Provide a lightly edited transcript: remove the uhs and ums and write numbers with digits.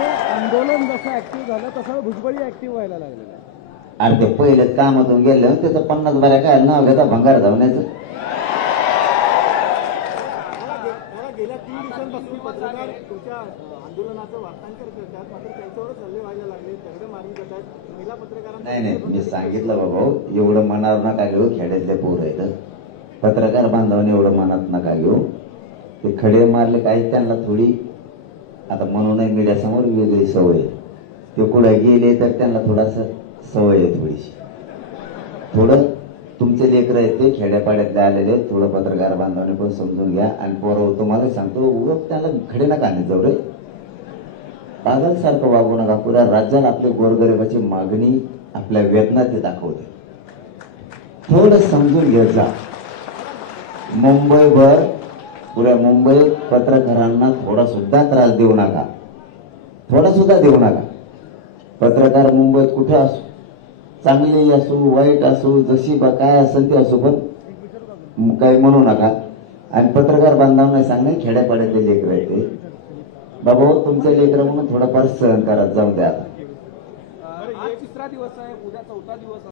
आंदोलन जसं ऍक्टिव्ह झालं तसं भुजबळी ऍक्टिव्ह व्हायला लागलेलं आहे. अरे ते पहिलेच कामातून गेलं त्याचं 50 बऱ्या काय नाव घेता भंगार धावण्याचं. गेल्या 3 दिवसांपासून पत्रकार तुमच्या आंदोलनाचं वार्तांकन करतात, मात्र त्यांच्यावरच हल्ले व्हायला लागले, दगड मारली जातात. महिला पत्रकारांना नाही मी सांगितलं बाबा एवढं मनावर नका घेऊ, खेड्यातले पोर आहेत पत्रकार बांधवाने एवढं मनात नका घेऊ. ते खडे मारले काही त्यांना थोडी आता म्हणून मीडियासमोर वेगळी सवय आहे. ते कुठे गेले तर त्यांना थोडासा सवय आहे थोडीशी. थोडं तुमचे लेकर आहेत ते खेड्यापाड्यातले आलेले थोडं पत्रकार बांधवाने पण समजून घ्या. आणि पोरं तुम्हाला सांगतो उगत त्यांना खडे नका आणत जाऊ रे. पागलसारखं वागू नका. पुऱ्या राज्याला आपल्या गोरगरिबाची मागणी आपल्या वेतनात ते दाखवते. थोडं समजून घ्यायचा जा. मुंबईभर पुऱ्या मुंबईत पत्रकारांना थोडा सुद्धा त्रास देऊ नका. थोडा सुद्धा देऊ नका. पत्रकार मुंबईत कुठे असो, चांगली असो वाईट असो जशी काय असेल ते असो, पण काही म्हणू नका. आणि पत्रकार बांधवांना सांगा खेड्यापाड्यातले लेकर आहेत ते बाबा तुमचे लेकर म्हणून थोडाफार सहन करत जाऊन द्या. आज 3रा दिवस आहे, उद्या 4था दिवस